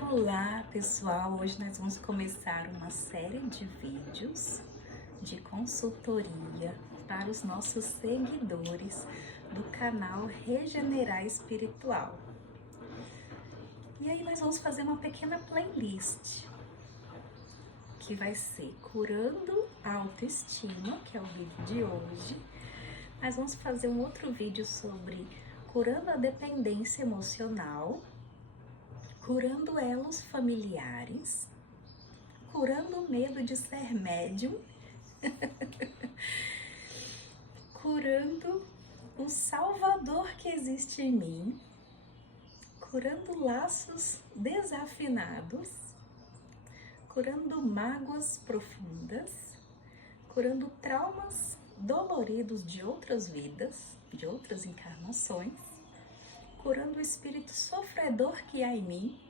Olá pessoal, hoje nós vamos começar uma série de vídeos de consultoria para os nossos seguidores do canal Regenerar Espiritual. E aí nós vamos fazer uma pequena playlist que vai ser Curando a Autoestima, que é o vídeo de hoje. Nós vamos fazer um outro vídeo sobre Curando a Dependência Emocional, Curando Elos Familiares, curando o medo de ser médium, curando o Salvador que existe em mim, curando laços desafinados, curando mágoas profundas, curando traumas doloridos de outras vidas, de outras encarnações, curando o espírito sofredor que há em mim.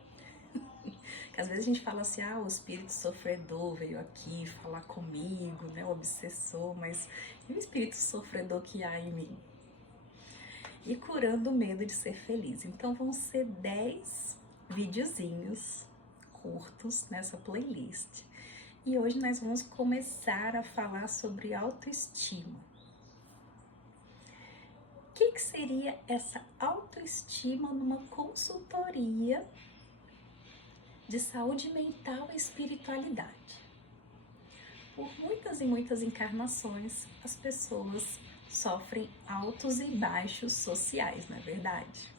Que às vezes a gente fala assim, o espírito sofredor veio aqui falar comigo, né, o obsessor, mas e o espírito sofredor que há em mim? E curando o medo de ser feliz. Então vão ser 10 videozinhos curtos nessa playlist. E hoje nós vamos começar a falar sobre autoestima. O que seria essa autoestima numa consultoria de saúde mental e espiritualidade? Por muitas e muitas encarnações, as pessoas sofrem altos e baixos sociais, não é verdade?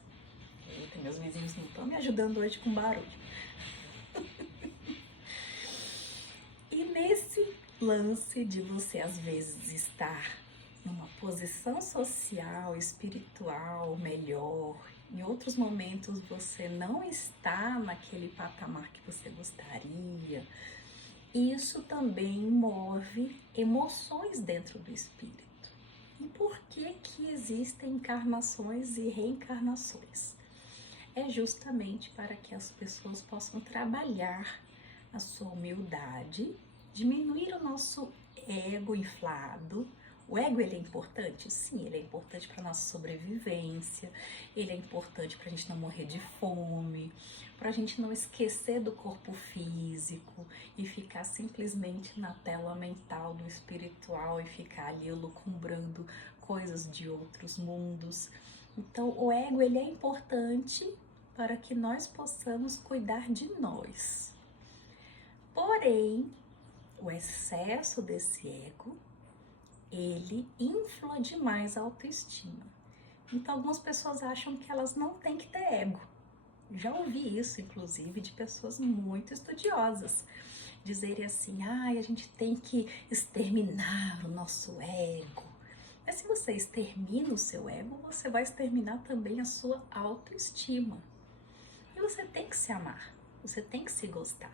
Eita, meus vizinhos não estão me ajudando hoje com barulho. E nesse lance de você, às vezes, estar numa posição social, espiritual melhor, em outros momentos você não está naquele patamar que você gostaria, isso também move emoções dentro do espírito. E por que existem encarnações e reencarnações? É justamente para que as pessoas possam trabalhar a sua humildade, diminuir o nosso ego inflado. O ego, ele é importante? Sim, ele é importante para a nossa sobrevivência, ele é importante para a gente não morrer de fome, para a gente não esquecer do corpo físico e ficar simplesmente na tela mental do espiritual e ficar ali elucumbrando coisas de outros mundos. Então, o ego, ele é importante para que nós possamos cuidar de nós. Porém, o excesso desse ego, ele infla demais a autoestima. Então, algumas pessoas acham que elas não têm que ter ego. Já ouvi isso, inclusive, de pessoas muito estudiosas, dizerem assim, a gente tem que exterminar o nosso ego. Mas se você extermina o seu ego, você vai exterminar também a sua autoestima. E você tem que se amar, você tem que se gostar.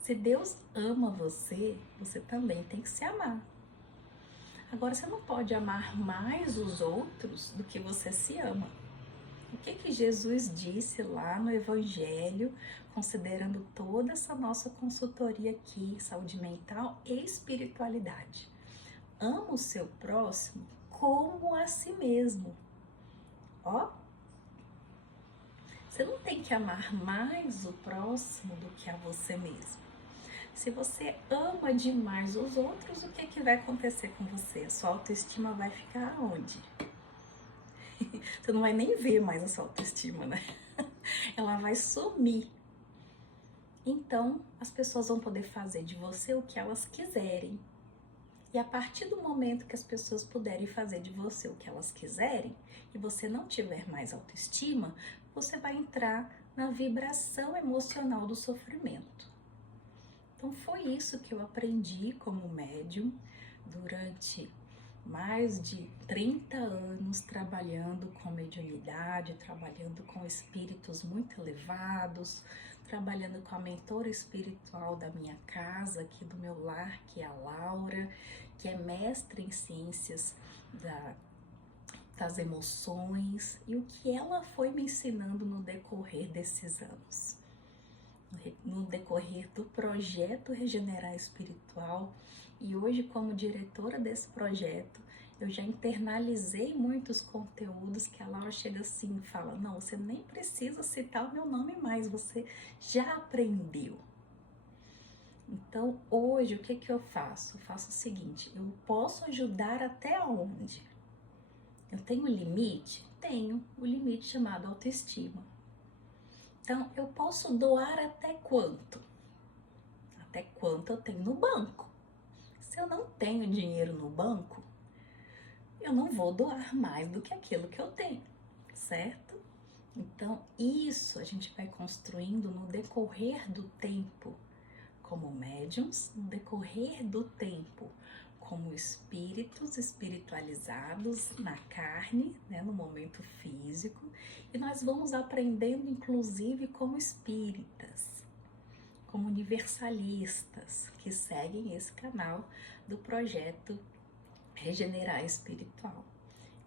Se Deus ama você, você também tem que se amar. Agora, você não pode amar mais os outros do que você se ama. O que Jesus disse lá no Evangelho, considerando toda essa nossa consultoria aqui, saúde mental e espiritualidade? Ama o seu próximo como a si mesmo. Você não tem que amar mais o próximo do que a você mesmo. Se você ama demais os outros, o que vai acontecer com você? A sua autoestima vai ficar onde? Você não vai nem ver mais a sua autoestima, né? Ela vai sumir. Então, as pessoas vão poder fazer de você o que elas quiserem. E a partir do momento que as pessoas puderem fazer de você o que elas quiserem, e você não tiver mais autoestima, você vai entrar na vibração emocional do sofrimento. Então foi isso que eu aprendi como médium durante mais de 30 anos trabalhando com mediunidade, trabalhando com espíritos muito elevados, trabalhando com a mentora espiritual da minha casa, aqui do meu lar, que é a Laura, que é mestre em ciências das emoções, e o que ela foi me ensinando no decorrer desses anos. No decorrer do projeto Regenerar Espiritual, e hoje como diretora desse projeto, Eu já internalizei muitos conteúdos que a Laura chega assim e fala, não, você nem precisa citar o meu nome mais, você já aprendeu. Então, hoje, o que que eu faço? Eu faço o seguinte, eu posso ajudar até onde? Eu tenho um limite? Tenho o limite chamado autoestima. Então, eu posso doar até quanto? Até quanto eu tenho no banco. Se eu não tenho dinheiro no banco, eu não vou doar mais do que aquilo que eu tenho, certo? Então, isso a gente vai construindo no decorrer do tempo, como médiums, no decorrer do tempo, como espíritos espiritualizados na carne, né, no momento físico, e nós vamos aprendendo, inclusive, como espíritas, como universalistas, que seguem esse canal do projeto Regenerar Espiritual.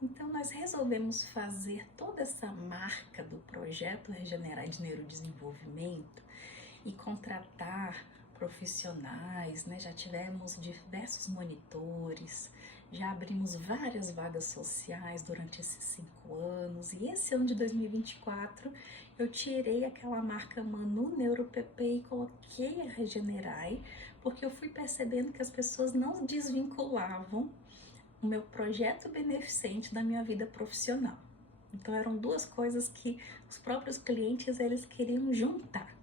Então, nós resolvemos fazer toda essa marca do projeto Regenerar de Neurodesenvolvimento e contratar profissionais, né? Já tivemos diversos monitores, já abrimos várias vagas sociais durante esses 5 anos, e esse ano de 2024 eu tirei aquela marca Manu NeuroPP e coloquei a Regenerai, porque eu fui percebendo que as pessoas não desvinculavam o meu projeto beneficente da minha vida profissional. Então eram duas coisas que os próprios clientes eles queriam juntar.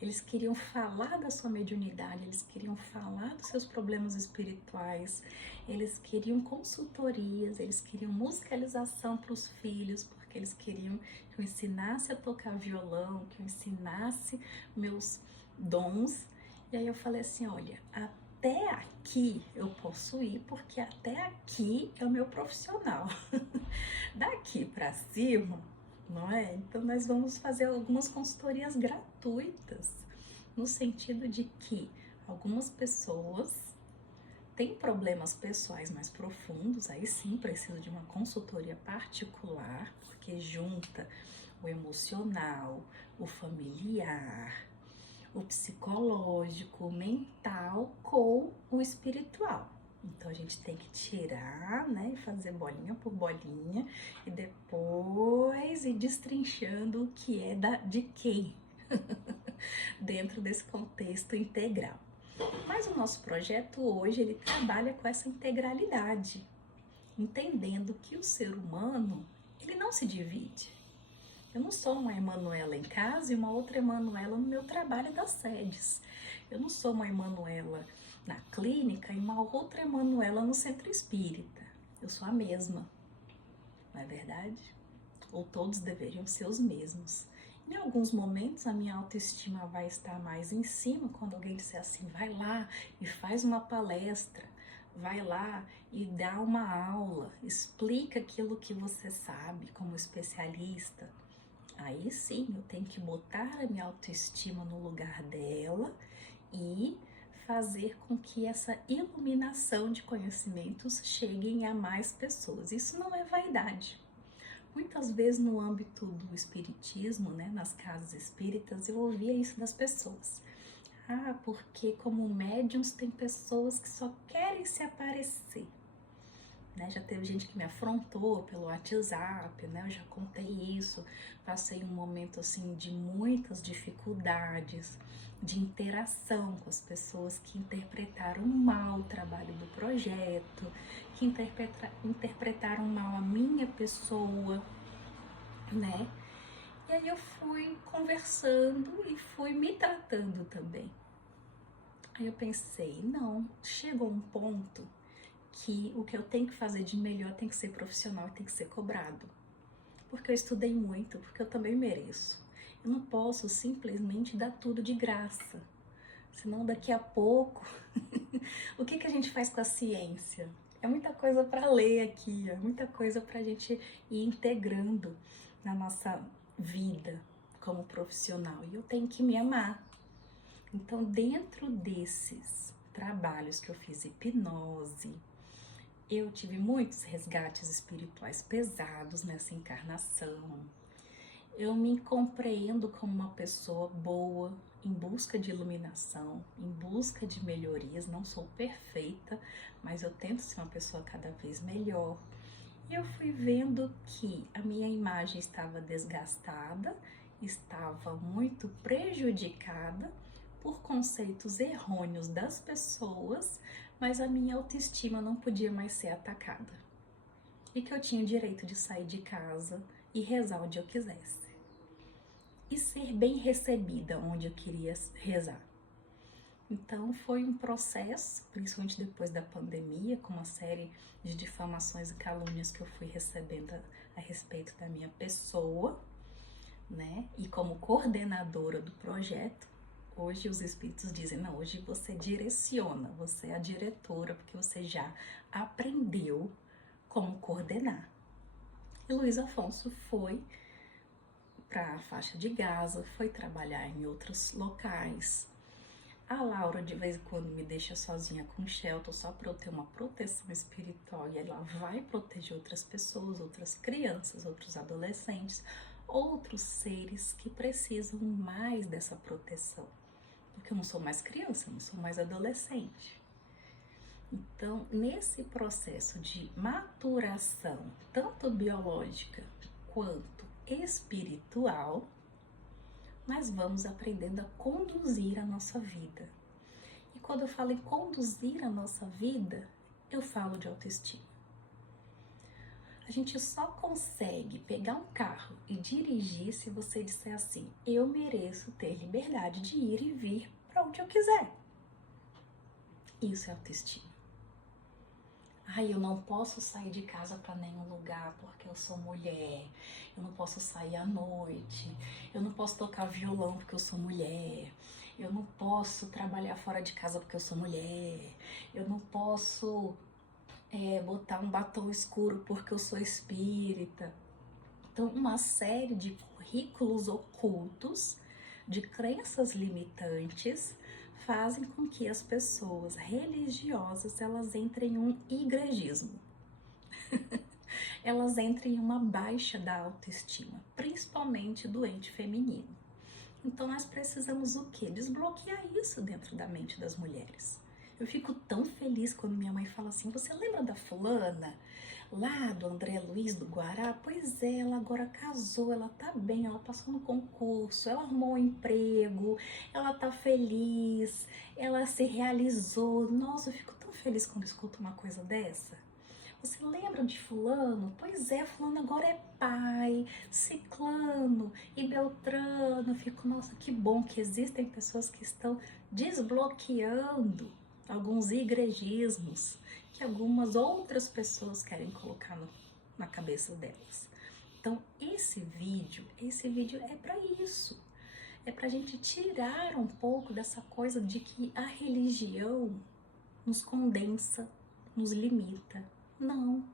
Eles queriam falar da sua mediunidade, eles queriam falar dos seus problemas espirituais, eles queriam consultorias, eles queriam musicalização para os filhos, porque eles queriam que eu ensinasse a tocar violão, que eu ensinasse meus dons. E aí eu falei assim, olha, até aqui eu posso ir, porque até aqui é o meu profissional. Daqui para cima, não é? Então nós vamos fazer algumas consultorias gratuitas, no sentido de que algumas pessoas têm problemas pessoais mais profundos, aí sim precisa de uma consultoria particular, porque junta o emocional, o familiar, o psicológico, o mental com o espiritual. Então a gente tem que tirar, né, e fazer bolinha por bolinha e depois ir destrinchando o que é de quem dentro desse contexto integral. Mas o nosso projeto hoje ele trabalha com essa integralidade, entendendo que o ser humano ele não se divide. Eu não sou uma Emanuela em casa e uma outra Emanuela no meu trabalho das sedes. Eu não sou uma Emanuela na clínica e uma outra Emanuela no centro espírita. Eu sou a mesma, não é verdade? Ou todos deveriam ser os mesmos. Em alguns momentos a minha autoestima vai estar mais em cima, quando alguém disser assim, vai lá e faz uma palestra, vai lá e dá uma aula, explica aquilo que você sabe como especialista. Aí sim, eu tenho que botar a minha autoestima no lugar dela e fazer com que essa iluminação de conhecimentos cheguem a mais pessoas. Isso não é vaidade. Muitas vezes no âmbito do espiritismo, né, nas casas espíritas, eu ouvia isso das pessoas. Ah, porque como médiums tem pessoas que só querem se aparecer. Né, já teve gente que me afrontou pelo WhatsApp, né? Eu já contei isso, passei um momento assim de muitas dificuldades, de interação com as pessoas que interpretaram mal o trabalho do projeto, que interpretaram mal a minha pessoa, né? E aí eu fui conversando e fui me tratando também. Aí eu pensei, não, chegou um ponto que o que eu tenho que fazer de melhor tem que ser profissional, tem que ser cobrado. Porque eu estudei muito, porque eu também mereço. Eu não posso simplesmente dar tudo de graça. Senão daqui a pouco, o que a gente faz com a ciência? É muita coisa para ler aqui, é muita coisa para a gente ir integrando na nossa vida como profissional. E eu tenho que me amar. Então, dentro desses trabalhos que eu fiz, hipnose, eu tive muitos resgates espirituais pesados nessa encarnação. Eu me compreendo como uma pessoa boa, em busca de iluminação, em busca de melhorias. Não sou perfeita, mas eu tento ser uma pessoa cada vez melhor. E eu fui vendo que a minha imagem estava desgastada, estava muito prejudicada por conceitos errôneos das pessoas, mas a minha autoestima não podia mais ser atacada. E que eu tinha o direito de sair de casa e rezar onde eu quisesse. E ser bem recebida onde eu queria rezar. Então foi um processo, principalmente depois da pandemia, com uma série de difamações e calúnias que eu fui recebendo a respeito da minha pessoa, né? E como coordenadora do projeto, hoje os espíritos dizem, não, hoje você direciona, você é a diretora, porque você já aprendeu como coordenar. E Luiz Afonso foi para a faixa de Gaza, foi trabalhar em outros locais. A Laura de vez em quando me deixa sozinha com o Shelton só para eu ter uma proteção espiritual e ela vai proteger outras pessoas, outras crianças, outros adolescentes, outros seres que precisam mais dessa proteção. Porque eu não sou mais criança, eu não sou mais adolescente. Então, nesse processo de maturação, tanto biológica quanto espiritual, nós vamos aprendendo a conduzir a nossa vida. E quando eu falo em conduzir a nossa vida, eu falo de autoestima. A gente só consegue pegar um carro e dirigir se você disser assim, eu mereço ter liberdade de ir e vir para onde eu quiser. Isso é autoestima. Ai, eu não posso sair de casa para nenhum lugar porque eu sou mulher. Eu não posso sair à noite. Eu não posso tocar violão porque eu sou mulher. Eu não posso trabalhar fora de casa porque eu sou mulher. Eu não posso botar um batom escuro porque eu sou espírita. Então, uma série de currículos ocultos, de crenças limitantes, fazem com que as pessoas religiosas elas entrem em um igrejismo. Elas entrem em uma baixa da autoestima, principalmente do ente feminino. Então nós precisamos o quê? Desbloquear isso dentro da mente das mulheres. Eu fico tão feliz quando minha mãe fala assim, você lembra da fulana? Lá do André Luiz do Guará? Pois é, ela agora casou, ela tá bem, ela passou no concurso, ela arrumou um emprego, ela tá feliz, ela se realizou. Nossa, eu fico tão feliz quando escuto uma coisa dessa. Você lembra de fulano? Pois é, fulano agora é pai, ciclano e beltrano. Eu fico, nossa, que bom que existem pessoas que estão desbloqueando alguns igrejismos que algumas outras pessoas querem colocar na cabeça delas. Então, esse vídeo é para isso. É para a gente tirar um pouco dessa coisa de que a religião nos condensa, nos limita. Não.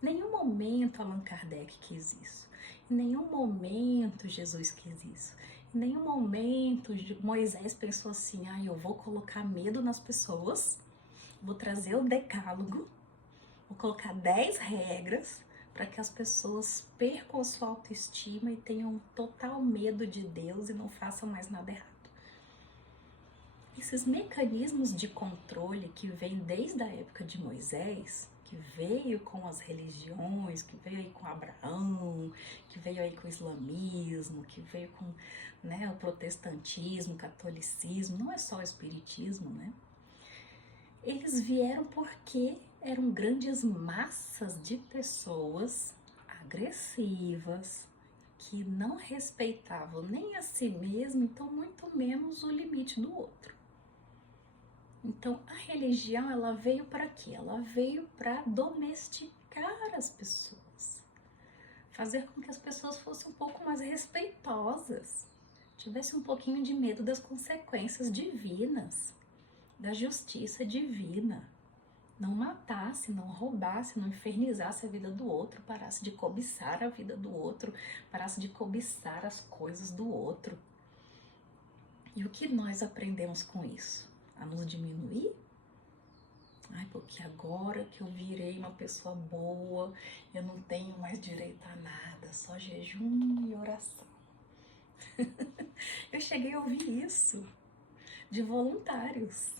Em nenhum momento Allan Kardec quis isso. Em nenhum momento Jesus quis isso. Em nenhum momento Moisés pensou assim, eu vou colocar medo nas pessoas, vou trazer o decálogo, vou colocar 10 regras para que as pessoas percam a sua autoestima e tenham total medo de Deus e não façam mais nada errado. Esses mecanismos de controle que vêm desde a época de Moisés, que veio com as religiões, que veio aí com Abraão, que veio aí com o islamismo, que veio com o protestantismo, o catolicismo, não é só o espiritismo, né? Eles vieram porque eram grandes massas de pessoas agressivas, que não respeitavam nem a si mesmo, então muito menos o limite do outro. Então, a religião, ela veio para quê? Ela veio para domesticar as pessoas. Fazer com que as pessoas fossem um pouco mais respeitosas. Tivessem um pouquinho de medo das consequências divinas, da justiça divina. Não matasse, não roubasse, não infernizasse a vida do outro, parasse de cobiçar a vida do outro, parasse de cobiçar as coisas do outro. E o que nós aprendemos com isso? A nos diminuir? Porque agora que eu virei uma pessoa boa, eu não tenho mais direito a nada, só jejum e oração. Eu cheguei a ouvir isso de voluntários,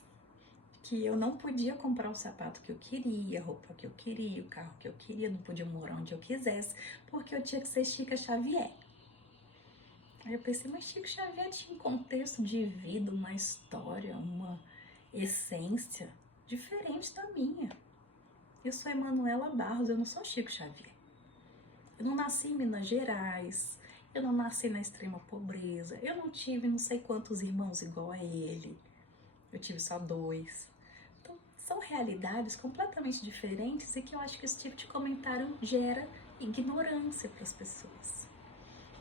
que eu não podia comprar o sapato que eu queria, a roupa que eu queria, o carro que eu queria, não podia morar onde eu quisesse, porque eu tinha que ser Chica Xavier. Aí eu pensei, mas Chico Xavier tinha um contexto de vida, uma história, uma essência diferente da minha. Eu sou Emanuela Barros, eu não sou Chico Xavier. Eu não nasci em Minas Gerais, eu não nasci na extrema pobreza, eu não tive não sei quantos irmãos igual a ele, eu tive só 2. Então, são realidades completamente diferentes e que eu acho que esse tipo de comentário gera ignorância para as pessoas.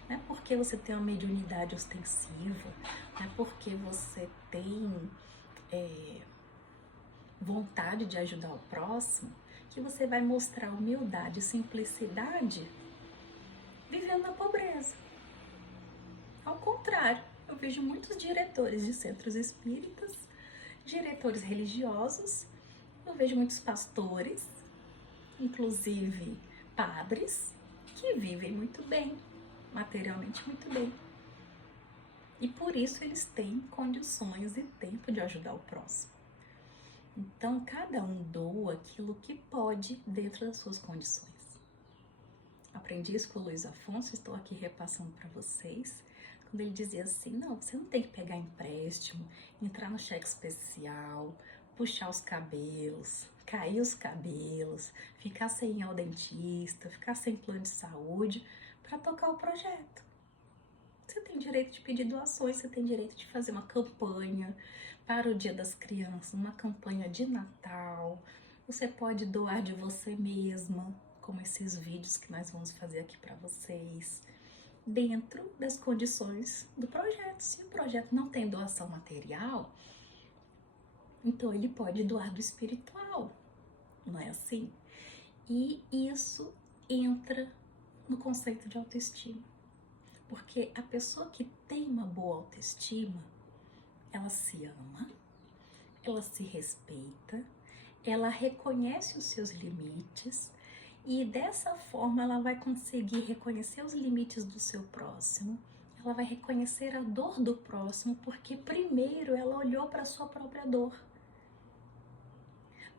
Não é porque você tem uma mediunidade ostensiva, não é porque você tem vontade de ajudar o próximo, que você vai mostrar humildade e simplicidade vivendo na pobreza. Ao contrário, eu vejo muitos diretores de centros espíritas, diretores religiosos, eu vejo muitos pastores, inclusive padres, que vivem muito bem, materialmente muito bem. E por isso eles têm condições e tempo de ajudar o próximo. Então, cada um doa aquilo que pode dentro das suas condições. Aprendi isso com o Luiz Afonso, estou aqui repassando para vocês, quando ele dizia assim, não, você não tem que pegar empréstimo, entrar no cheque especial, puxar os cabelos, cair os cabelos, ficar sem ir ao dentista, ficar sem plano de saúde para tocar o projeto. Você tem direito de pedir doações, você tem direito de fazer uma campanha para o Dia das Crianças, uma campanha de Natal. Você pode doar de você mesma, como esses vídeos que nós vamos fazer aqui para vocês, dentro das condições do projeto. Se o projeto não tem doação material, então ele pode doar do espiritual, não é assim? E isso entra no conceito de autoestima. Porque a pessoa que tem uma boa autoestima, ela se ama, ela se respeita, ela reconhece os seus limites e dessa forma ela vai conseguir reconhecer os limites do seu próximo, ela vai reconhecer a dor do próximo, porque primeiro ela olhou para a sua própria dor.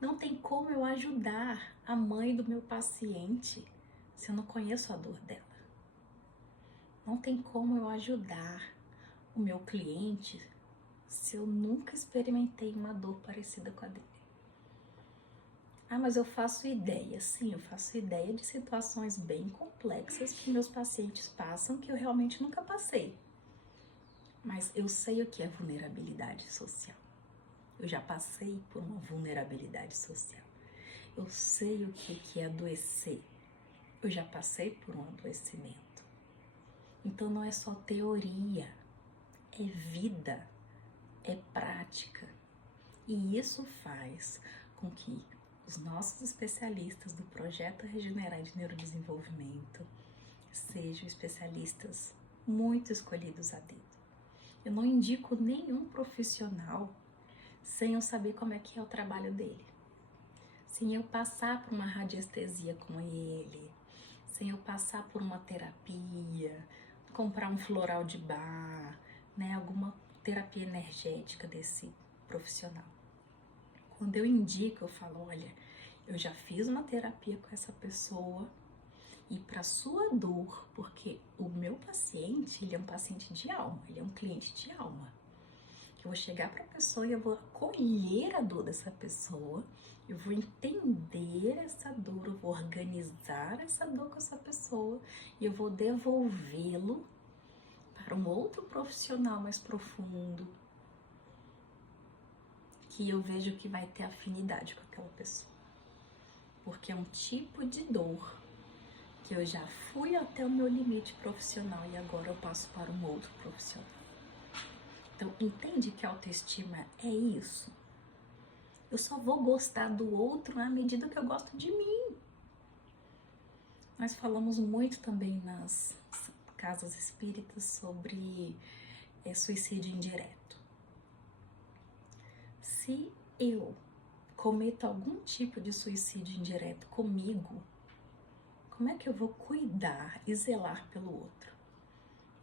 Não tem como eu ajudar a mãe do meu paciente se eu não conheço a dor dela. Não tem como eu ajudar o meu cliente se eu nunca experimentei uma dor parecida com a dele. Ah, mas eu faço ideia. Sim, eu faço ideia de situações bem complexas que meus pacientes passam que eu realmente nunca passei. Mas eu sei o que é vulnerabilidade social. Eu já passei por uma vulnerabilidade social. Eu sei o que é adoecer. Eu já passei por um adoecimento. Então não é só teoria, é vida, é prática. E isso faz com que os nossos especialistas do Projeto Regenerar de Neurodesenvolvimento sejam especialistas muito escolhidos a dedo. Eu não indico nenhum profissional sem eu saber como é que é o trabalho dele. Sem eu passar por uma radiestesia com ele, sem eu passar por uma terapia, comprar um floral de bar, né, alguma terapia energética desse profissional. Quando eu indico, eu falo, olha, eu já fiz uma terapia com essa pessoa e para sua dor, porque o meu paciente, ele é um paciente de alma, ele é um cliente de alma. Eu vou chegar para a pessoa e eu vou acolher a dor dessa pessoa, eu vou entender essa dor, eu vou organizar essa dor com essa pessoa e eu vou devolvê-lo para um outro profissional mais profundo, que eu vejo que vai ter afinidade com aquela pessoa. Porque é um tipo de dor que eu já fui até o meu limite profissional e agora eu passo para um outro profissional. Então, entende que a autoestima é isso? Eu só vou gostar do outro na medida que eu gosto de mim. Nós falamos muito também nas casas espíritas sobre suicídio indireto. Se eu cometo algum tipo de suicídio indireto comigo, como é que eu vou cuidar e zelar pelo outro?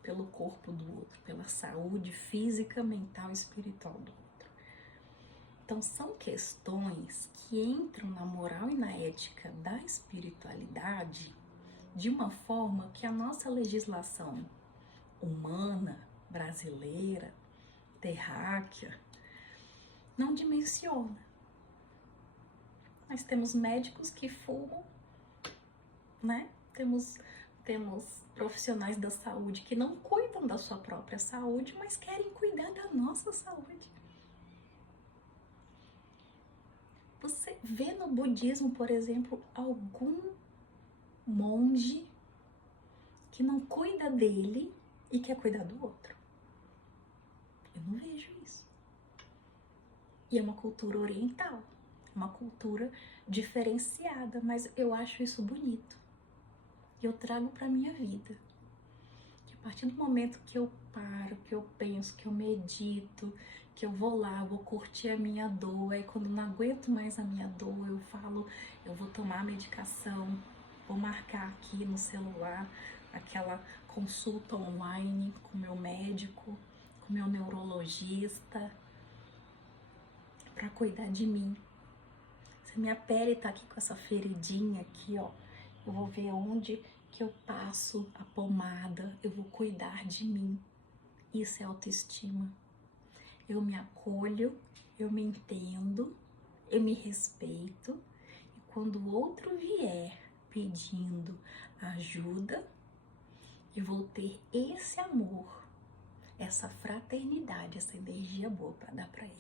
pelo corpo do outro, pela saúde física, mental e espiritual do outro. Então, são questões que entram na moral e na ética da espiritualidade de uma forma que a nossa legislação humana, brasileira, terráquea, não dimensiona. Nós temos médicos que fumam, né? Temos profissionais da saúde que não cuidam da sua própria saúde, mas querem cuidar da nossa saúde. Você vê no budismo, por exemplo, algum monge que não cuida dele e quer cuidar do outro? Eu não vejo isso. E é uma cultura oriental, uma cultura diferenciada, mas eu acho isso bonito. E eu trago para minha vida. Que a partir do momento que eu paro, que eu penso, que eu medito, que eu vou lá, vou curtir a minha dor, aí quando não aguento mais a minha dor, eu falo, eu vou tomar a medicação, vou marcar aqui no celular aquela consulta online com meu médico, com meu neurologista, para cuidar de mim. Se a minha pele tá aqui com essa feridinha aqui, ó, eu vou ver onde que eu passo a pomada, eu vou cuidar de mim. Isso é autoestima. Eu me acolho, eu me entendo, eu me respeito. E quando o outro vier pedindo ajuda, eu vou ter esse amor, essa fraternidade, essa energia boa para dar para ele.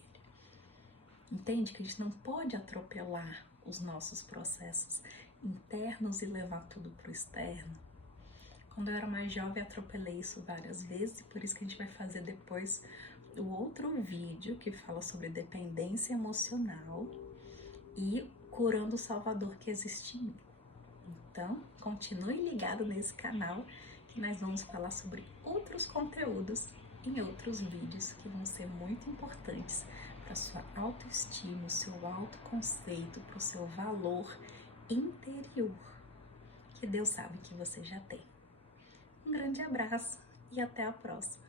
Entende que a gente não pode atropelar os nossos processos internos e levar tudo pro externo? Quando eu era mais jovem, atropelei isso várias vezes, e por isso que a gente vai fazer depois o outro vídeo que fala sobre dependência emocional e curando o Salvador que existe em mim. Então, continue ligado nesse canal que nós vamos falar sobre outros conteúdos em outros vídeos que vão ser muito importantes para sua autoestima, o seu autoconceito, para o seu valor interior, que Deus sabe que você já tem. Um grande abraço e até a próxima.